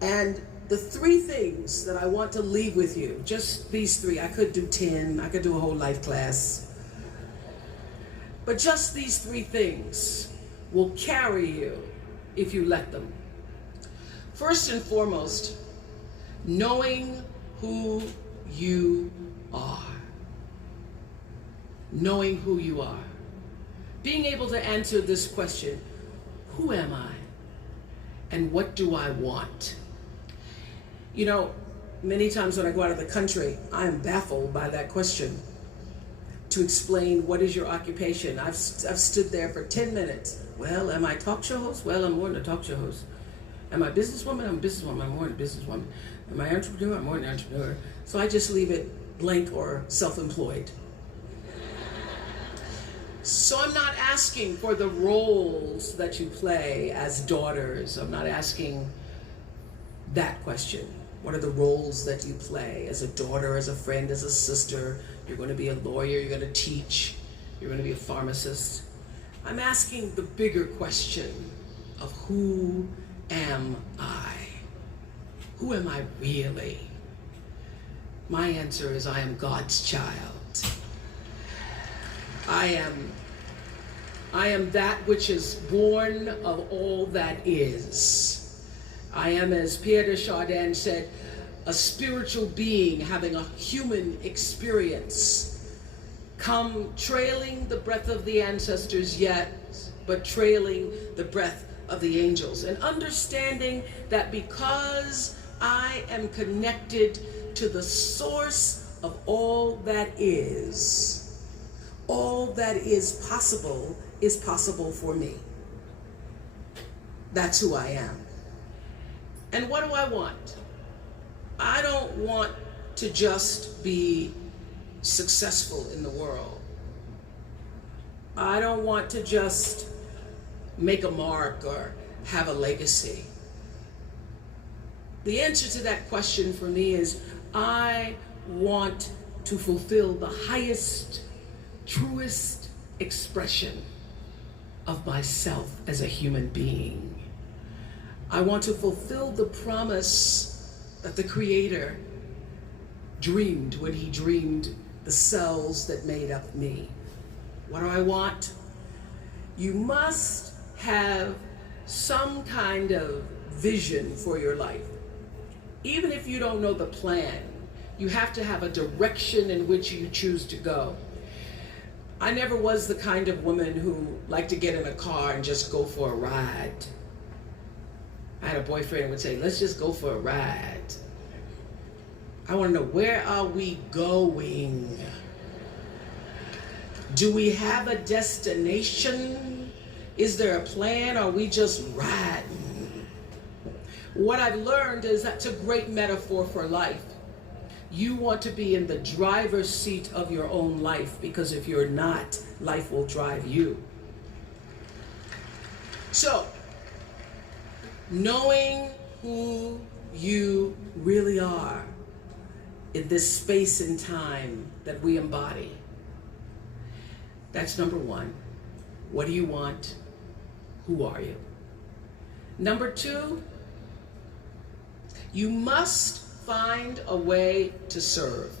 And the three things that I want to leave with you, just these three, I could do 10, I could do a whole life class, but just these three things will carry you if you let them. First and foremost, knowing who you are. Knowing who you are. Being able to answer this question, who am I? And what do I want? You know, many times when I go out of the country, I am baffled by that question. To explain what is your occupation. I've stood there for 10 minutes. Well, am I a talk show host? Well, I'm more than a talk show host. Am I a businesswoman? I'm a businesswoman. I'm more than a businesswoman. Am I an entrepreneur? I'm more than an entrepreneur. So I just leave it blank or self-employed. So I'm not asking for the roles that you play as daughters. I'm not asking that question. What are the roles that you play as a daughter, as a friend, as a sister? You're going to be a lawyer, you're going to teach, you're going to be a pharmacist. I'm asking the bigger question of who am I? Who am I really? My answer is I am God's child. I am that which is born of all that is. I am, as Pierre de Chardin said, a spiritual being having a human experience, come trailing the breath of the ancestors yet, but trailing the breath of the angels. And understanding that because I am connected to the source of all that is possible for me. That's who I am. And what do I want? I don't want to just be successful in the world. I don't want to just make a mark or have a legacy. The answer to that question for me is I want to fulfill the highest, truest expression of myself as a human being. I want to fulfill the promise that the Creator dreamed when He dreamed the cells that made up me. What do I want? You must have some kind of vision for your life. Even if you don't know the plan, you have to have a direction in which you choose to go. I never was the kind of woman who liked to get in a car and just go for a ride. I had a boyfriend who would say, let's just go for a ride. I want to know, where are we going? Do we have a destination? Is there a plan? Or are we just riding? What I've learned is that's a great metaphor for life. You want to be in the driver's seat of your own life, because if you're not, life will drive you. So, knowing who you really are in this space and time that we embody. That's number one. What do you want? Who are you? Number two, you must find a way to serve.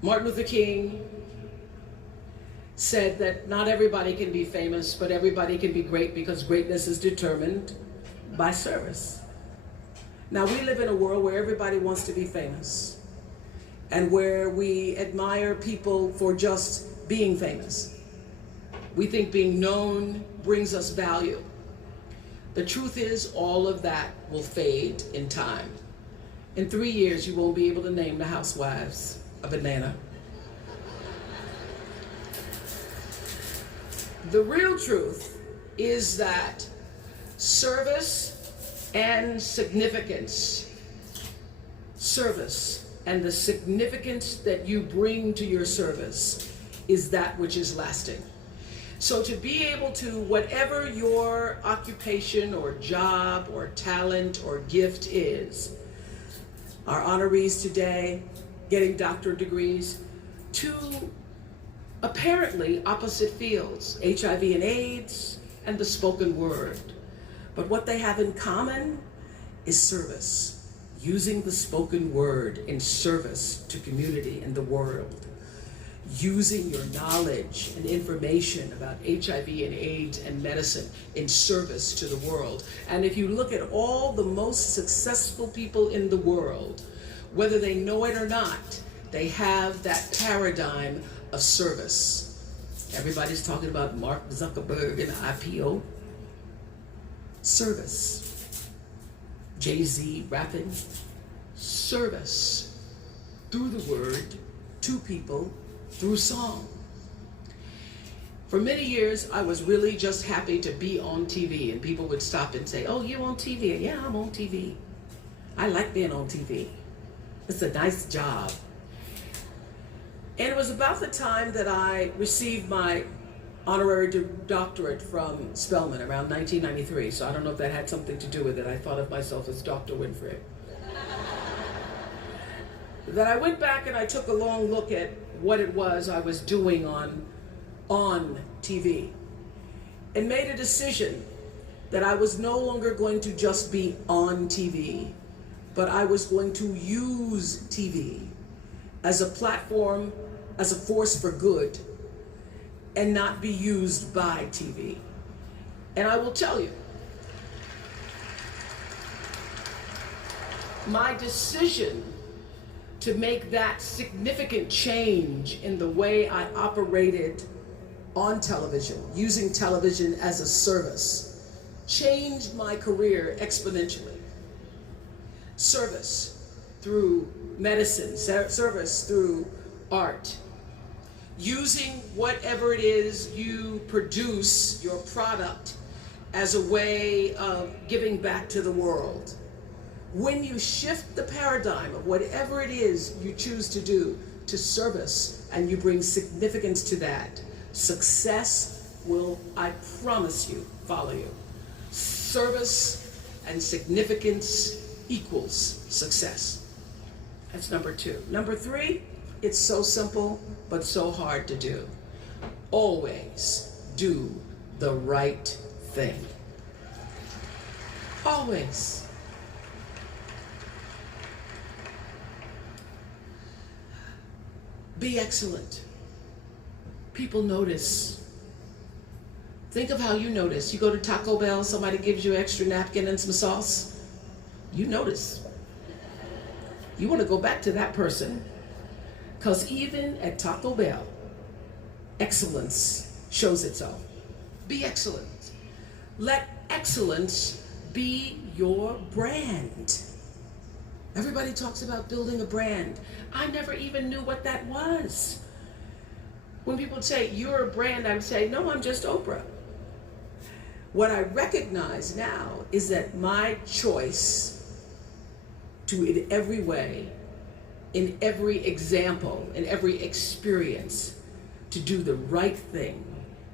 Martin Luther King said that not everybody can be famous, but everybody can be great, because greatness is determined by service. Now, we live in a world where everybody wants to be famous, and where we admire people for just being famous. We think being known brings us value. The truth is, all of that will fade in time. In 3 years, you won't be able to name the housewives of Atlanta. The real truth is that service and significance, service and the significance that you bring to your service is that which is lasting. So to be able to, whatever your occupation or job or talent or gift is, our honorees today getting doctorate degrees, to apparently opposite fields, HIV and AIDS and the spoken word. But what they have in common is service, using the spoken word in service to community and the world, using your knowledge and information about HIV and AIDS and medicine in service to the world. And if you look at all the most successful people in the world, whether they know it or not, they have that paradigm of service. Everybody's talking about Mark Zuckerberg and IPO. Service. Jay-Z rapping. Service. Through the word, to people, through song. For many years, I was really just happy to be on TV, and people would stop and say, "Oh, you on TV?" Yeah, I'm on TV. I like being on TV. It's a nice job. And it was about the time that I received my honorary doctorate from Spelman around 1993. So I don't know if that had something to do with it. I thought of myself as Dr. Winfrey. That I went back and I took a long look at what it was I was doing on TV and made a decision that I was no longer going to just be on TV, but I was going to use TV as a platform, as a force for good, and not be used by TV. And I will tell you, my decision to make that significant change in the way I operated on television, using television as a service, changed my career exponentially. Service through medicine, service through art, using whatever it is you produce, your product, as a way of giving back to the world. When you shift the paradigm of whatever it is you choose to do to service, and you bring significance to that, success will, I promise you, follow you. Service and significance equals success. That's number 2. Number 3, it's so simple, but so hard to do. Always do the right thing. Always. Be excellent. People notice. Think of how you notice. You go to Taco Bell, somebody gives you an extra napkin and some sauce. You notice. You want to go back to that person. Because even at Taco Bell, excellence shows itself. Be excellent. Let excellence be your brand. Everybody talks about building a brand. I never even knew what that was. When people say, "You're a brand," I would say, "No, I'm just Oprah." What I recognize now is that my choice to, in every way, in every example, in every experience, to do the right thing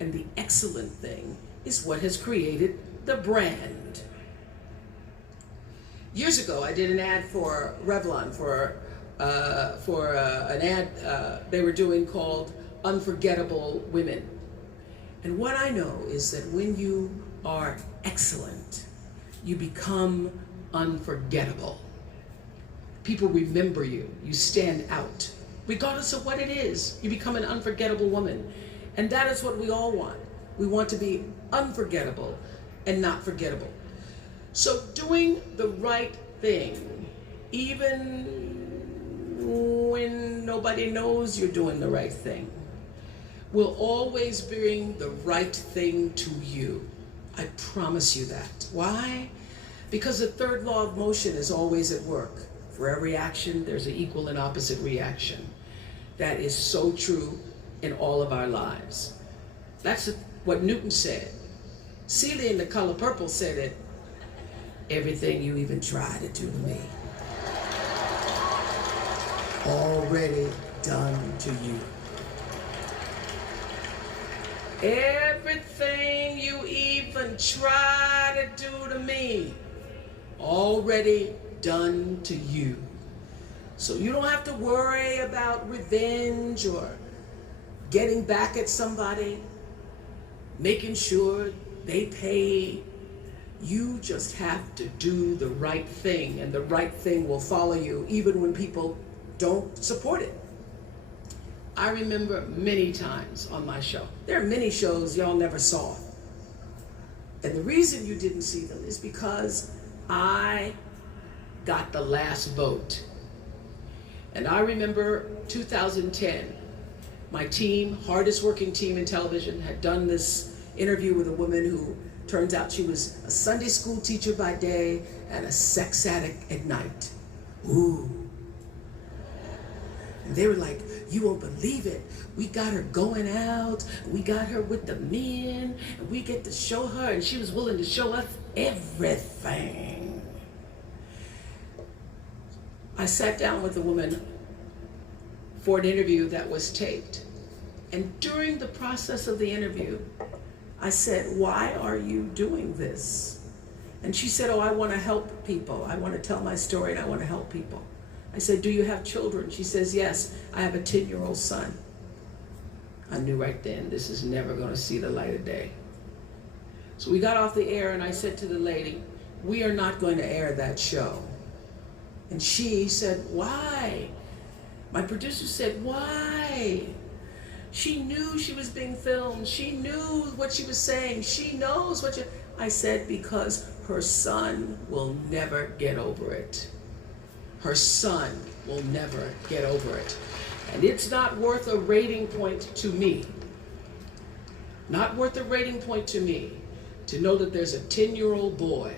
and the excellent thing is what has created the brand. Years ago, I did an ad for Revlon for an ad they were doing called Unforgettable Women. And what I know is that when you are excellent, you become unforgettable. People remember you. You stand out. Regardless of what it is, you become an unforgettable woman. And that is what we all want. We want to be unforgettable and not forgettable. So doing the right thing, even when nobody knows you're doing the right thing, will always bring the right thing to you. I promise you that. Why? Because the third law of motion is always at work. For every action, there's an equal and opposite reaction. That is so true in all of our lives. That's what Newton said. Celia in The Color Purple said it. Everything you even try to do to me, already done to you. Everything you even try to do to me, already done to you. So you don't have to worry about revenge or getting back at somebody, making sure they pay You just have to do the right thing, and the right thing will follow you even when people don't support it. I remember many times on my show. There are many shows y'all never saw. And the reason you didn't see them is because I got the last vote. And I remember 2010, my team, hardest working team in television, had done this interview with a woman who turns out she was a Sunday school teacher by day and a sex addict at night. Ooh. And they were like, you won't believe it. We got her going out, we got her with the men, and we get to show her, and she was willing to show us everything. I sat down with a woman for an interview that was taped. And during the process of the interview, I said, why are you doing this? And she said, oh, I want to help people. I want to tell my story and I want to help people. I said, do you have children? She says, yes, I have a 10-year-old son. I knew right then, this is never going to see the light of day. So we got off the air and I said to the lady, we are not going to air that show. And she said, why? My producer said, why? She knew she was being filmed. She knew what she was saying. She knows what you... I said, because her son will never get over it. Her son will never get over it. And it's not worth a rating point to me. Not worth a rating point to me to know that there's a 10-year-old boy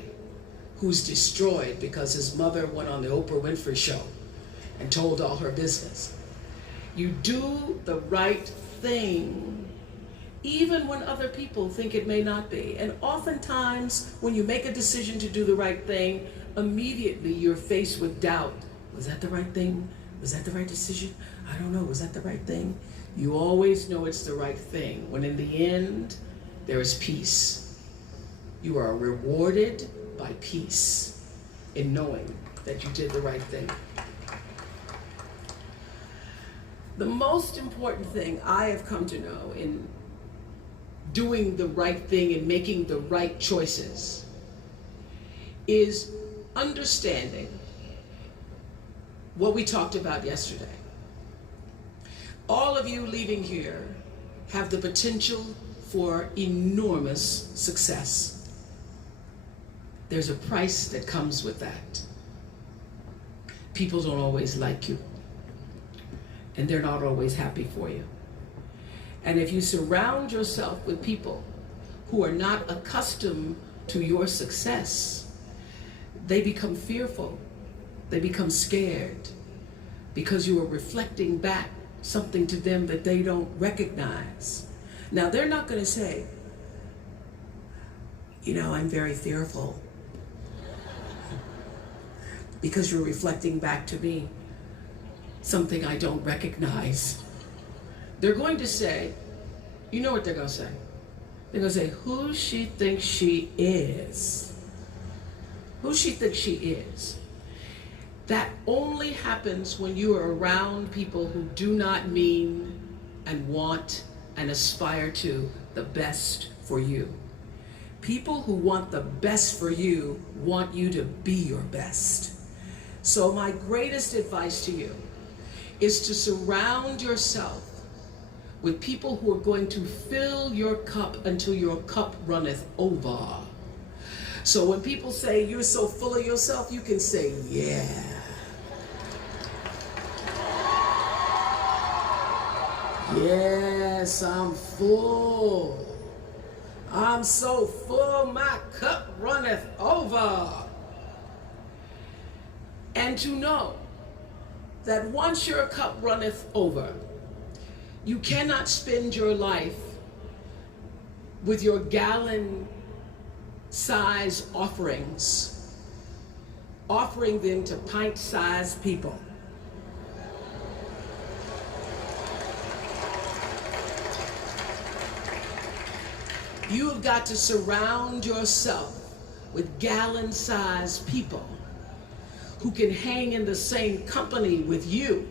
who's destroyed because his mother went on the Oprah Winfrey show and told all her business. You do the right thing, even when other people think it may not be. And oftentimes, when you make a decision to do the right thing, immediately you're faced with doubt. Was that the right thing? Was that the right decision? I don't know, was that the right thing? You always know it's the right thing, when in the end, there is peace. You are rewarded by peace in knowing that you did the right thing. The most important thing I have come to know in doing the right thing and making the right choices is understanding what we talked about yesterday. All of you leaving here have the potential for enormous success. There's a price that comes with that. People don't always like you, and they're not always happy for you. And if you surround yourself with people who are not accustomed to your success, they become fearful, they become scared, because you are reflecting back something to them that they don't recognize. Now, they're not going to say, you know, I'm very fearful, because you're reflecting back to me something I don't recognize. They're going to say, you know what they're going to say? They're going to say, who she thinks she is. Who she thinks she is. That only happens when you are around people who do not mean and want and aspire to the best for you. People who want the best for you want you to be your best. So my greatest advice to you is to surround yourself with people who are going to fill your cup until your cup runneth over. So when people say you're so full of yourself, you can say, yeah. Yes, I'm full. I'm so full, my cup runneth over. And to know that once your cup runneth over, you cannot spend your life with your gallon-size offerings, offering them to pint-sized people. You have got to surround yourself with gallon-sized people who can hang in the same company with you,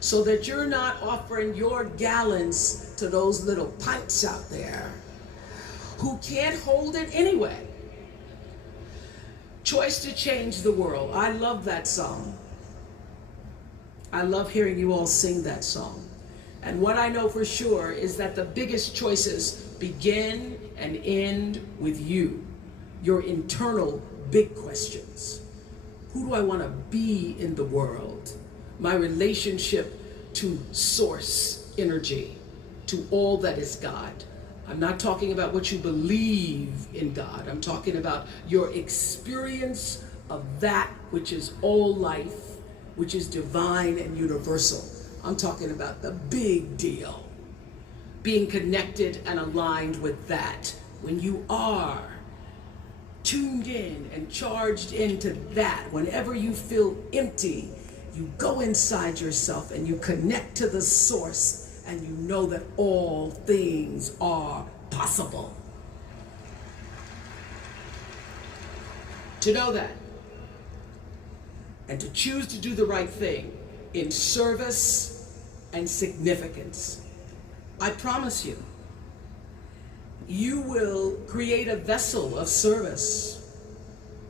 so that you're not offering your gallons to those little pints out there who can't hold it anyway. Choice to change the world. I love that song. I love hearing you all sing that song. And what I know for sure is that the biggest choices begin and end with you, your internal big questions. Who do I want to be in the world? My relationship to source energy, to all that is God. I'm not talking about what you believe in God. I'm talking about your experience of that which is all life, which is divine and universal. I'm talking about the big deal. Being connected and aligned with that. When you are tuned in and charged into that, whenever you feel empty, you go inside yourself and you connect to the source, and you know that all things are possible. To know that, and to choose to do the right thing in service and significance, I promise you, you will create a vessel of service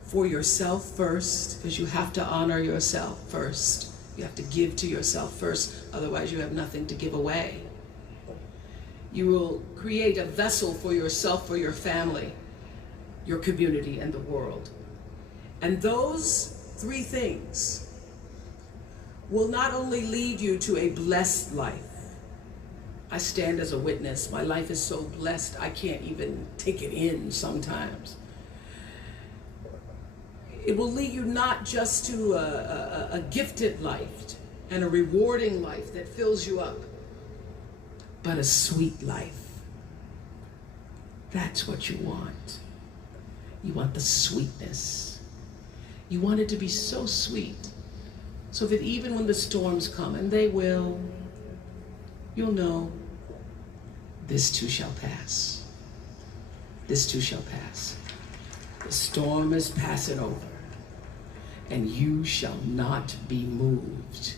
for yourself first, because you have to honor yourself first. You have to give to yourself first, otherwise you have nothing to give away. You will create a vessel for yourself, for your family, your community, and the world. And those three things will not only lead you to a blessed life. I stand as a witness. My life is so blessed, I can't even take it in sometimes. It will lead you not just to a gifted life and a rewarding life that fills you up, but a sweet life. That's what you want. You want the sweetness. You want it to be so sweet, so that even when the storms come, and they will, you'll know, this too shall pass. This too shall pass. The storm is passing over, and you shall not be moved,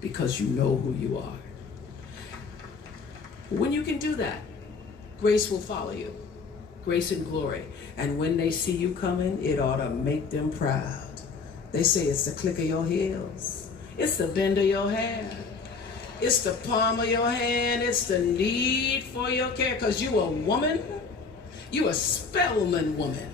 because you know who you are. When you can do that, grace will follow you. Grace and glory. And when they see you coming, it ought to make them proud. They say it's the click of your heels. It's the bend of your hair. It's the palm of your hand. It's the need for your care. Because you a woman. You a Spellman woman.